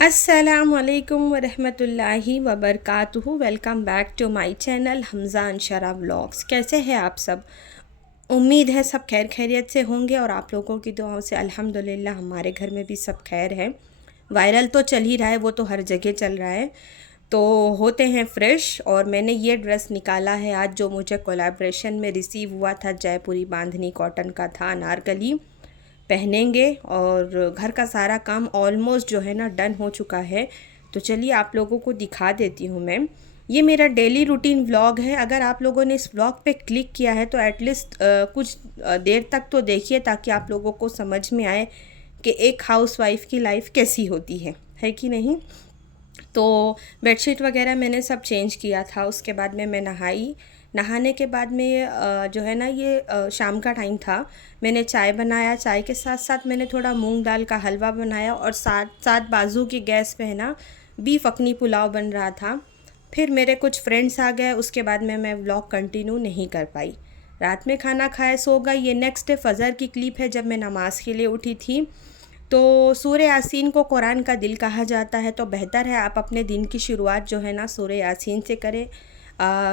अस्सलामुअलैकुम वरहमतुल्लाहि वबरकातुहू। Welcome back to my channel Hamza Anshara vlogs. कैसे हैं आप सब? उम्मीद है सब खैर खैरियत से होंगे और आप लोगों की दुआओं से अल्हम्दुलिल्लाह हमारे घर में भी सब खैर है। वायरल तो चल ही रहा है, वो तो हर जगह चल रहा है। तो होते हैं फ्रेश, और मैंने ये ड्रेस निकाला है आज जो मुझे कोलैबोरेशन में रिसीव हुआ था। जयपुरी बांधनी कॉटन का था, अनारकली पहनेंगे और घर का सारा काम ऑलमोस्ट जो है ना डन हो चुका है। तो चलिए आप लोगों को दिखा देती हूँ मैं। ये मेरा डेली रूटीन व्लॉग है। अगर आप लोगों ने इस व्लॉग पे क्लिक किया है तो एटलीस्ट कुछ देर तक तो देखिए, ताकि आप लोगों को समझ में आए कि एक हाउसवाइफ की लाइफ कैसी होती है कि नहीं। तो बेडशीट वगैरह मैंने सब चेंज किया था। उसके बाद में मैं नहाई। नहाने के बाद में जो है ना ये शाम का टाइम था। मैंने चाय बनाया, चाय के साथ साथ मैंने थोड़ा मूंग दाल का हलवा बनाया, और साथ साथ बाजू की गैस पे है ना बीफ अखनी पुलाव बन रहा था। फिर मेरे कुछ फ्रेंड्स आ गए, उसके बाद में मैं व्लॉग कंटिन्यू नहीं कर पाई। रात में खाना खाया, सो गई। ये नेक्स्ट डे फ़जर की क्लिप है जब मैं नमाज़ के लिए उठी थी। तो सूरह यासीन को कुरान का दिल कहा जाता है, तो बेहतर है आप अपने दिन की शुरुआत जो है ना सूरह यासीन से करें।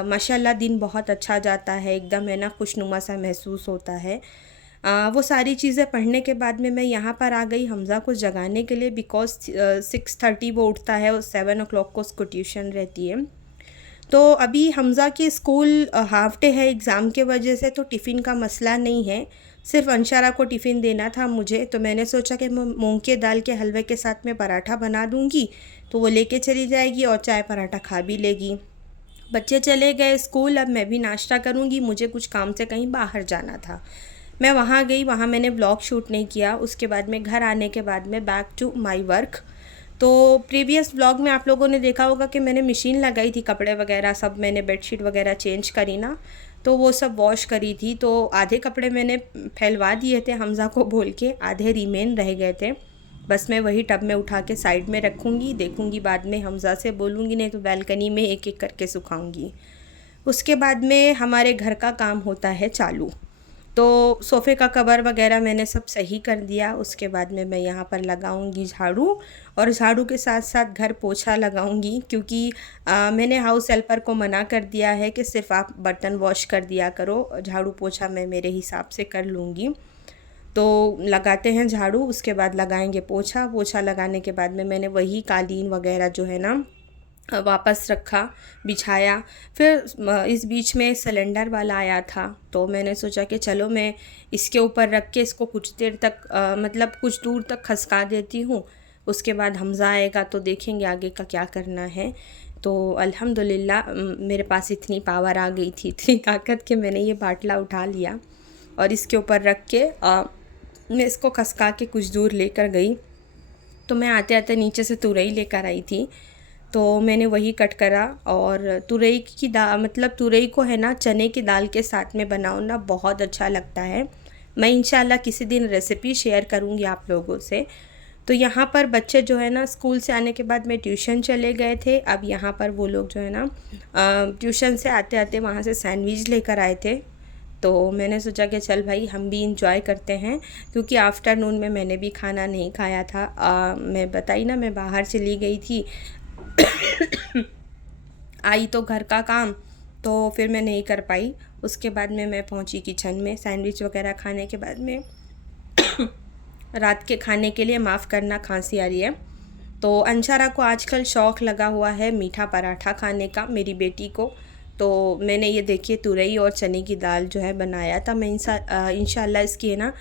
माशाल्लाह दिन बहुत अच्छा जाता है, एकदम है ना खुशनुमा सा महसूस होता है। वो सारी चीज़ें पढ़ने के बाद में मैं यहाँ पर आ गई हमज़ा को जगाने के लिए, बिकॉज़ 6:30 वो उठता है और 7 o'clock को उसको ट्यूशन रहती है। तो अभी हमज़ा की स्कूल हाफ़ डे है एग्ज़ाम के वजह से, तो टिफ़िन का मसला नहीं है। सिर्फ़ अंशरा को टिफ़िन देना था मुझे, तो मैंने सोचा कि मूंग के दाल के हलवे के साथ में पराठा बना दूँगी, तो वो लेके चली जाएगी और चाय पराठा खा भी लेगी। बच्चे चले गए स्कूल, अब मैं भी नाश्ता करूँगी। मुझे कुछ काम से कहीं बाहर जाना था, मैं वहाँ गई। वहाँ मैंने ब्लॉग शूट नहीं किया। उसके बाद में घर आने के बाद में बैक टू माय वर्क। तो प्रीवियस व्लॉग में आप लोगों ने देखा होगा कि मैंने मशीन लगाई थी, कपड़े वगैरह सब मैंने बेडशीट वगैरह चेंज करी ना, तो वो सब वॉश करी थी। तो आधे कपड़े मैंने फैलवा दिए थे हमज़ा को बोल के, आधे रिमेन रह गए थे। बस मैं वही टब में उठा के साइड में रखूँगी, देखूँगी बाद में हमज़ा से बोलूँगी, नहीं तो बालकनी में एक एक करके सुखाऊँगी। उसके बाद में हमारे घर का काम होता है चालू। तो सोफ़े का कवर वगैरह मैंने सब सही कर दिया। उसके बाद में मैं यहाँ पर लगाऊंगी झाड़ू, और झाड़ू के साथ साथ घर पोछा लगाऊंगी, क्योंकि मैंने हाउस हेल्पर को मना कर दिया है कि सिर्फ़ आप बर्तन वॉश कर दिया करो, झाड़ू पोछा मैं मेरे हिसाब से कर लूँगी। तो लगाते हैं झाड़ू, उसके बाद लगाएंगे पोछा। पोछा लगाने के बाद में मैंने वही कालीन वगैरह जो है ना वापस रखा, बिछाया। फिर इस बीच में सिलेंडर वाला आया था, तो मैंने सोचा कि चलो मैं इसके ऊपर रख के इसको कुछ देर तक मतलब कुछ दूर तक खसका देती हूँ। उसके बाद हमज़ा आएगा तो देखेंगे आगे का क्या करना है। तो अल्हम्दुलिल्लाह मेरे पास इतनी पावर आ गई थी, इतनी ताकत, कि मैंने ये बाटला उठा लिया और इसके ऊपर रख के मैं इसको खसका के कुछ दूर लेकर गई। तो मैं आते आते नीचे से तुरई लेकर आई थी, तो मैंने वही कट करा। और तुरई की दाल, मतलब तुरई को है ना चने की दाल के साथ में बनाओ ना, बहुत अच्छा लगता है। मैं इंशाल्लाह किसी दिन रेसिपी शेयर करूँगी आप लोगों से। तो यहाँ पर बच्चे जो है ना स्कूल से आने के बाद में ट्यूशन चले गए थे। अब यहाँ पर वो लोग जो है ना ट्यूशन से आते आते वहाँ से सैंडविच लेकर आए थे। तो मैंने सोचा कि चल भाई हम भी इंजॉय करते हैं, क्योंकि आफ्टरनून में मैंने भी खाना नहीं खाया था। मैं बताई ना मैं बाहर चली गई थी। आई तो घर का काम, तो फिर मैं नहीं कर पाई। उसके बाद में मैं पहुंची किचन में, सैंडविच वगैरह खाने के बाद में रात के खाने के लिए, माफ़ करना खांसी आ रही है। तो अंशरा को आजकल शौक़ लगा हुआ है मीठा पराठा खाने का, मेरी बेटी को। तो मैंने ये देखिए तुरई और चने की दाल जो है बनाया था। मैं इंशाल्लाह इसकी है ना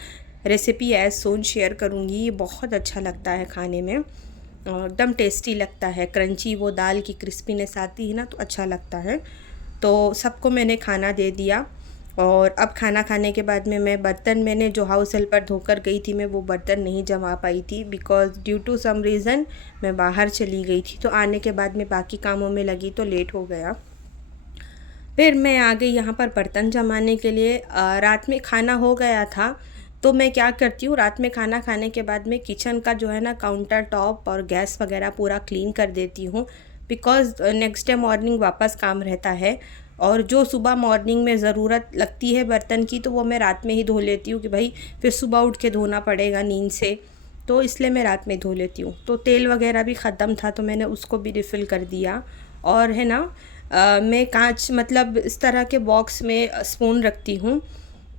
रेसिपी एज सोन शेयर करूँगी। ये बहुत अच्छा लगता है खाने में, एकदम टेस्टी लगता है, क्रंची वो दाल की क्रिस्पीनेस आती है ना, तो अच्छा लगता है। तो सबको मैंने खाना दे दिया। और अब खाना खाने के बाद में मैं बर्तन, मैंने जो हाउस हेल्पर धोकर गई थी मैं वो बर्तन नहीं जमा पाई थी, because due to some reason मैं बाहर चली गई थी। तो आने के बाद में बाकी कामों में लगी तो लेट हो गया। फिर मैं आ गई यहाँ पर बर्तन जमाने के लिए। रात में खाना हो गया था, तो मैं क्या करती हूँ, रात में खाना खाने के बाद में किचन का जो है ना काउंटर टॉप और गैस वगैरह पूरा क्लीन कर देती हूँ, बिकॉज़ नेक्स्ट डे मॉर्निंग वापस काम रहता है। और जो सुबह मॉर्निंग में ज़रूरत लगती है बर्तन की तो वो मैं रात में ही धो लेती हूँ कि भाई फिर सुबह उठ के धोना पड़ेगा नींद से, तो इसलिए मैं रात में धो लेती हूँ। तो तेल वगैरह भी ख़त्म था तो मैंने उसको भी रिफ़िल कर दिया। और है ना, मैं कांच मतलब इस तरह के बॉक्स में स्पून रखती हूँ,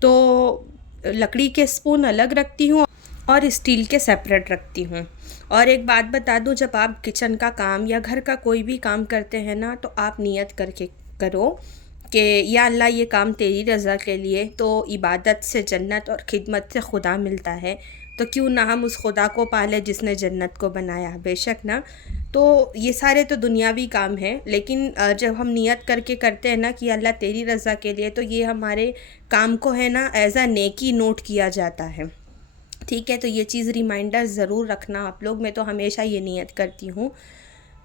तो लकड़ी के स्पून अलग रखती हूँ और स्टील के सेपरेट रखती हूँ। और एक बात बता दूँ, जब आप किचन का काम या घर का कोई भी काम करते हैं ना, तो आप नियत करके करो कि या अल्लाह ये काम तेरी रज़ा के लिए, तो इबादत से जन्नत और खिदमत से खुदा मिलता है, तो क्यों ना हम उस खुदा को पाले जिसने जन्नत को बनाया। बेशक ना, तो ये सारे तो दुनियावी काम हैं, लेकिन जब हम नियत करके करते हैं ना कि अल्लाह तेरी रज़ा के लिए, तो ये हमारे काम को है ना एज़ अ नेकी नोट किया जाता है। ठीक है, तो ये चीज़ रिमाइंडर ज़रूर रखना आप लोग। मैं तो हमेशा ये नियत करती हूँ।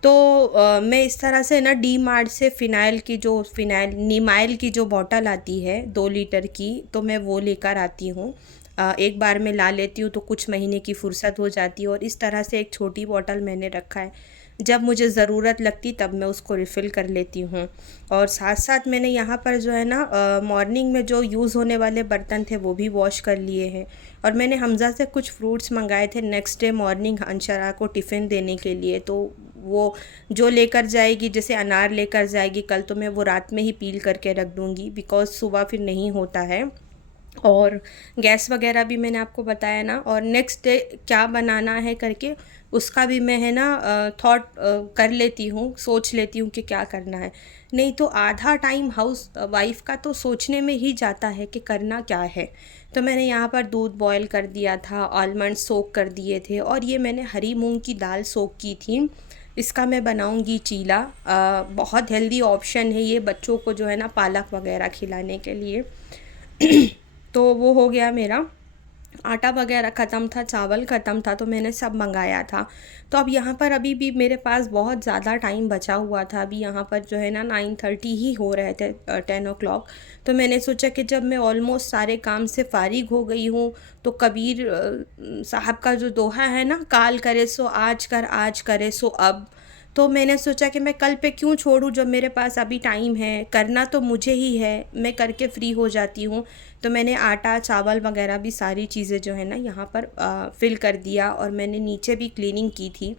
तो मैं इस तरह से ना डी मार्ट से फ़िनाइल निमाइल की जो बॉटल आती है 2 लीटर की, तो मैं वो लेकर आती हूँ। एक बार में ला लेती हूँ तो कुछ महीने की फ़ुर्सत हो जाती है। और इस तरह से एक छोटी बॉटल मैंने रखा है, जब मुझे ज़रूरत लगती तब मैं उसको रिफ़िल कर लेती हूँ। और साथ साथ मैंने यहाँ पर जो है ना मॉर्निंग में जो यूज़ होने वाले बर्तन थे वो भी वॉश कर लिए हैं। और मैंने हमज़ा से कुछ फ्रूट्स मंगाए थे नेक्स्ट डे मॉर्निंग अंशरा को टिफ़िन देने के लिए, तो वो जो लेकर जाएगी, जैसे अनार लेकर जाएगी कल, तो मैं वो रात में ही पील करके रख दूँगी, बिकॉज़ सुबह फिर नहीं होता है। और गैस वगैरह भी मैंने आपको बताया ना, और नेक्स्ट डे क्या बनाना है करके उसका भी मैं है ना थॉट कर लेती हूँ, सोच लेती हूँ कि क्या करना है। नहीं तो आधा टाइम हाउस वाइफ़ का तो सोचने में ही जाता है कि करना क्या है। तो मैंने यहाँ पर दूध बॉयल कर दिया था, आलमंड सोक कर दिए थे, और ये मैंने हरी मूंग की दाल सोक की थी। इसका मैं बनाऊंगी चीला। बहुत हेल्दी ऑप्शन है ये बच्चों को जो है ना पालक वगैरह खिलाने के लिए। तो वो हो गया मेरा। आटा वगैरह ख़त्म था, चावल ख़त्म था, तो मैंने सब मंगाया था। तो अब यहाँ पर अभी भी मेरे पास बहुत ज़्यादा टाइम बचा हुआ था। अभी यहाँ पर जो है ना 9:30 ही हो रहे थे, 10 o'clock। तो मैंने सोचा कि जब मैं ऑलमोस्ट सारे काम से फ़ारिग हो गई हूँ, तो कबीर साहब का जो दोहा है ना, काल करे सो आज कर, आज करे सो अब। तो मैंने सोचा कि मैं कल पे क्यों छोड़ूं, जब मेरे पास अभी टाइम है, करना तो मुझे ही है, मैं करके फ्री हो जाती हूँ। तो मैंने आटा चावल वगैरह भी सारी चीज़ें जो है ना यहाँ पर फिल कर दिया, और मैंने नीचे भी क्लीनिंग की थी।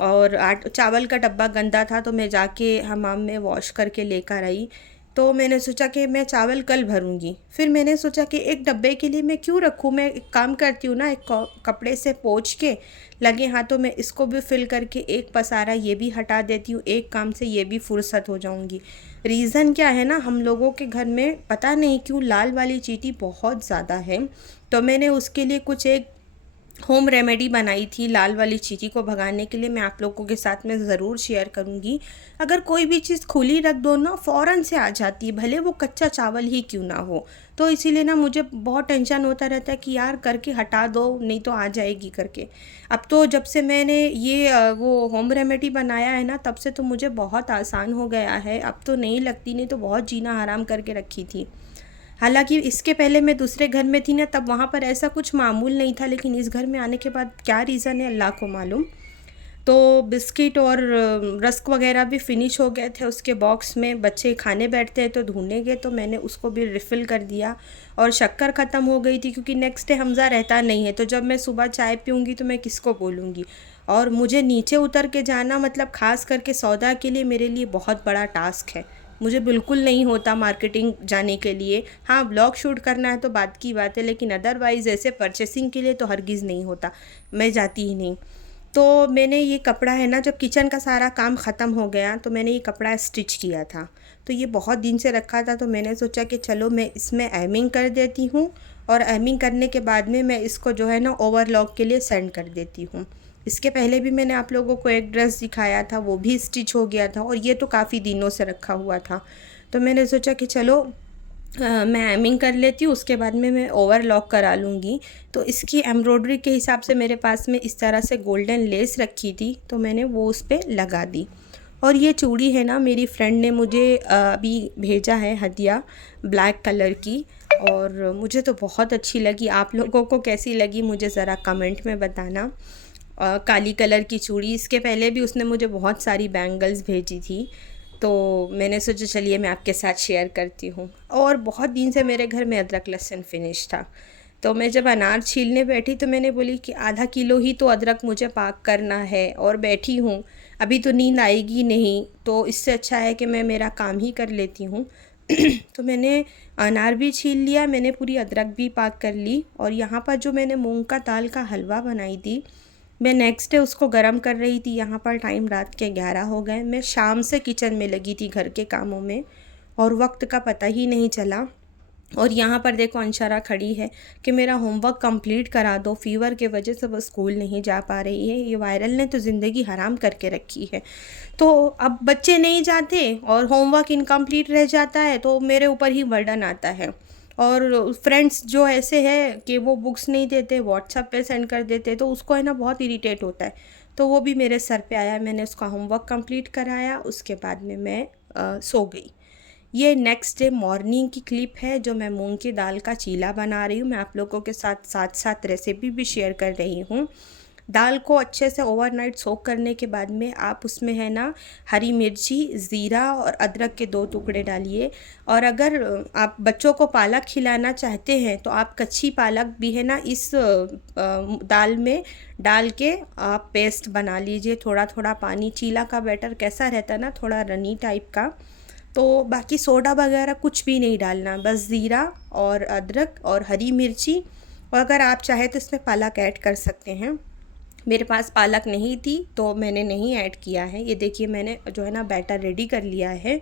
और चावल का डब्बा गंदा था तो मैं जाके हमाम में वॉश करके लेकर आई। तो मैंने सोचा कि मैं चावल कल भरूंगी। फिर मैंने सोचा कि एक डब्बे के लिए मैं क्यों रखूँ, मैं एक काम करती हूँ ना, एक कपड़े से पोंछ के लगे हाथों में इसको भी फिल करके एक पसारा ये भी हटा देती हूँ, एक काम से ये भी फुर्सत हो जाऊँगी। रीज़न क्या है ना, हम लोगों के घर में पता नहीं क्यों लाल वाली चींटी बहुत ज़्यादा है। तो मैंने उसके लिए कुछ एक होम रेमेडी बनाई थी लाल वाली चींटी को भगाने के लिए, मैं आप लोगों के साथ में ज़रूर शेयर करूँगी। अगर कोई भी चीज़ खुली रख दो ना, फ़ौरन से आ जाती है, भले वो कच्चा चावल ही क्यों ना हो। तो इसीलिए ना मुझे बहुत टेंशन होता रहता है कि यार करके हटा दो, नहीं तो आ जाएगी करके। अब तो जब से मैंने ये वो होम रेमेडी बनाया है ना, तब से तो मुझे बहुत आसान हो गया है। अब तो नहीं लगती, नहीं तो बहुत जीना हराम करके रखी थी। हालांकि इसके पहले मैं दूसरे घर में थी ना, तब वहाँ पर ऐसा कुछ मामूल नहीं था, लेकिन इस घर में आने के बाद क्या रीज़न है अल्लाह को मालूम। तो बिस्किट और रस्क वगैरह भी फिनिश हो गए थे उसके बॉक्स में, बच्चे खाने बैठते हैं तो ढूंढने गए, तो मैंने उसको भी रिफ़िल कर दिया। और शक्कर ख़त्म हो गई थी क्योंकि नेक्स्ट डे हमज़ा रहता नहीं है, तो जब मैं सुबह चाय पीऊँगी तो मैं किसको बोलूँगी। और मुझे नीचे उतर के जाना, मतलब ख़ास करके सौदा के लिए, मेरे लिए बहुत बड़ा टास्क है। मुझे बिल्कुल नहीं होता मार्केटिंग जाने के लिए। हाँ, ब्लॉग शूट करना है तो बात की बात है, लेकिन अदरवाइज़ ऐसे परचेसिंग के लिए तो हरगिज़ नहीं होता, मैं जाती ही नहीं। तो मैंने ये कपड़ा है ना, जब किचन का सारा काम ख़त्म हो गया तो मैंने ये कपड़ा स्टिच किया था। तो ये बहुत दिन से रखा था, तो मैंने सोचा कि चलो मैं इसमें एमिंग कर देती हूँ, और एमिंग करने के बाद में मैं इसको जो है ना ओवरलॉक के लिए सेंड कर देती हूँ। इसके पहले भी मैंने आप लोगों को एक ड्रेस दिखाया था, वो भी स्टिच हो गया था, और ये तो काफ़ी दिनों से रखा हुआ था। तो मैंने सोचा कि चलो मैं एमिंग कर लेती हूँ, उसके बाद में मैं ओवरलॉक करा लूँगी। तो इसकी एम्ब्रॉयडरी के हिसाब से मेरे पास में इस तरह से गोल्डन लेस रखी थी, तो मैंने वो उस पर लगा दी। और ये चूड़ी है ना, मेरी फ्रेंड ने मुझे अभी भेजा है हदिया, ब्लैक कलर की, और मुझे तो बहुत अच्छी लगी। आप लोगों को कैसी लगी मुझे ज़रा कमेंट में बताना। काली कलर की चूड़ी, इसके पहले भी उसने मुझे बहुत सारी बैंगल्स भेजी थी। तो मैंने सोचा चलिए मैं आपके साथ शेयर करती हूँ। और बहुत दिन से मेरे घर में अदरक लहसुन फिनिश था, तो मैं जब अनार छीलने बैठी तो मैंने बोली कि आधा किलो ही तो अदरक मुझे पाक करना है और बैठी हूँ, अभी तो नींद आएगी नहीं, तो इससे अच्छा है कि मैं मेरा काम ही कर लेती हूँ। तो मैंने अनार भी छील लिया, मैंने पूरी अदरक भी पाक कर ली। और यहाँ पर जो मैंने मूंग का दाल का हलवा बनाई थी, मैं नेक्स्ट डे उसको गरम कर रही थी। यहाँ पर टाइम रात के 11 हो गए, मैं शाम से किचन में लगी थी घर के कामों में और वक्त का पता ही नहीं चला। और यहाँ पर देखो अंशरा खड़ी है कि मेरा होमवर्क कंप्लीट करा दो, फ़ीवर के वजह से वो स्कूल नहीं जा पा रही है। ये वायरल ने तो ज़िंदगी हराम करके रखी है। तो अब बच्चे नहीं जाते और होमवर्क इनकम्प्लीट रह जाता है तो मेरे ऊपर ही बर्डन आता है। और फ्रेंड्स जो ऐसे हैं कि वो बुक्स नहीं देते, व्हाट्सएप पे सेंड कर देते, तो उसको है ना बहुत इरिटेट होता है। तो वो भी मेरे सर पे आया, मैंने उसका होमवर्क कंप्लीट कराया, उसके बाद में मैं सो गई। ये नेक्स्ट डे मॉर्निंग की क्लिप है जो मैं मूंग की दाल का चीला बना रही हूँ। मैं आप लोगों के साथ साथ साथ रेसिपी भी शेयर कर रही हूँ। दाल को अच्छे से ओवरनाइट सोक करने के बाद में आप उसमें है ना हरी मिर्ची, ज़ीरा और अदरक के 2 टुकड़े डालिए। और अगर आप बच्चों को पालक खिलाना चाहते हैं तो आप कच्ची पालक भी है ना इस दाल में डाल के आप पेस्ट बना लीजिए। थोड़ा थोड़ा पानी, चीला का बैटर कैसा रहता है ना, थोड़ा रनी टाइप का। तो बाकी सोडा वगैरह कुछ भी नहीं डालना, बस ज़ीरा और अदरक और हरी मिर्ची। और अगर आप चाहे तो इसमें पालक ऐड कर सकते हैं। मेरे पास पालक नहीं थी तो मैंने नहीं ऐड किया है। ये देखिए मैंने जो है ना बैटर रेडी कर लिया है।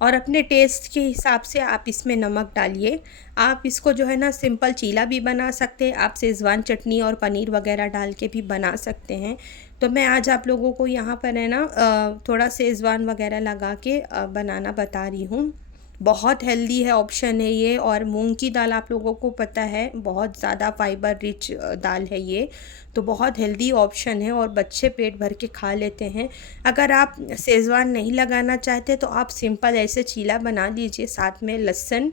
और अपने टेस्ट के हिसाब से आप इसमें नमक डालिए। आप इसको जो है ना सिंपल चीला भी बना सकते हैं, आप शेज़वान चटनी और पनीर वगैरह डाल के भी बना सकते हैं। तो मैं आज आप लोगों को यहाँ पर है ना थोड़ा शेज़वान वगैरह लगा के बनाना बता रही हूँ। बहुत हेल्दी है ऑप्शन है ये। और मूंग की दाल आप लोगों को पता है बहुत ज़्यादा फाइबर रिच दाल है ये, तो बहुत हेल्दी ऑप्शन है और बच्चे पेट भर के खा लेते हैं। अगर आप शेज़वान नहीं लगाना चाहते तो आप सिंपल ऐसे चीला बना लीजिए, साथ में लहसुन,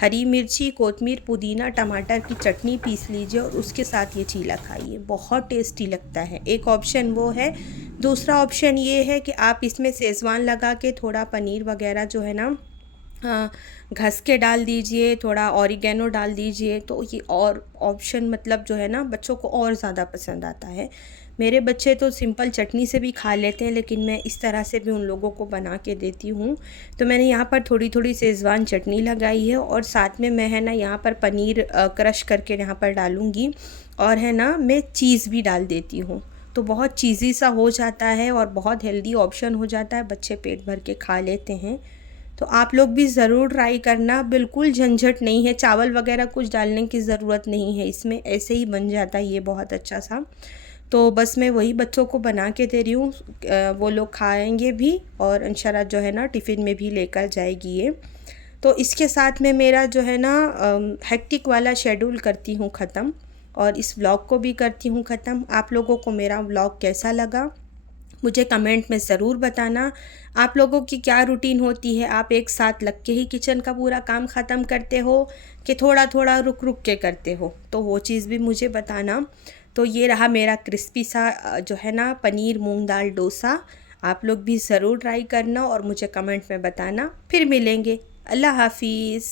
हरी मिर्ची, कोतमीर, पुदीना, टमाटर की चटनी पीस लीजिए और उसके साथ ये चीला खाइए, बहुत टेस्टी लगता है। एक ऑप्शन वो है। दूसरा ऑप्शन ये है कि आप इसमें शेज़वान लगा के थोड़ा पनीर वगैरह जो है ना घस के डाल दीजिए, थोड़ा ऑरिगेनो डाल दीजिए, तो ये और ऑप्शन मतलब जो है ना बच्चों को और ज़्यादा पसंद आता है। मेरे बच्चे तो सिंपल चटनी से भी खा लेते हैं, लेकिन मैं इस तरह से भी उन लोगों को बना के देती हूँ। तो मैंने यहाँ पर थोड़ी थोड़ी शेज़वान चटनी लगाई है और साथ में मैं है ना यहाँ पर पनीर क्रश करके यहाँ पर डालूँगी। और है ना मैं चीज़ भी डाल देती हूँ, तो बहुत चीज़ी सा हो जाता है और बहुत हेल्दी ऑप्शन हो जाता है, बच्चे पेट भर के खा लेते हैं। तो आप लोग भी ज़रूर ट्राई करना, बिल्कुल झंझट नहीं है, चावल वगैरह कुछ डालने की ज़रूरत नहीं है इसमें, ऐसे ही बन जाता है ये बहुत अच्छा सा। तो बस मैं वही बच्चों को बना के दे रही हूँ, वो लोग खाएंगे भी और इंशाल्लाह जो है ना टिफ़िन में भी लेकर जाएगी ये। तो इसके साथ में मेरा जो है ना हेक्टिक वाला शेड्यूल करती हूँ ख़त्म और इस व्लॉग को भी करती हूँ ख़त्म। आप लोगों को मेरा व्लॉग कैसा लगा मुझे कमेंट में ज़रूर बताना। आप लोगों की क्या रूटीन होती है, आप एक साथ लग के ही किचन का पूरा काम ख़त्म करते हो कि थोड़ा थोड़ा रुक रुक के करते हो, तो वो चीज़ भी मुझे बताना। तो ये रहा मेरा क्रिस्पी सा जो है ना पनीर मूंग दाल डोसा। आप लोग भी ज़रूर ट्राई करना और मुझे कमेंट में बताना। फिर मिलेंगे। अल्लाह हाफिज़।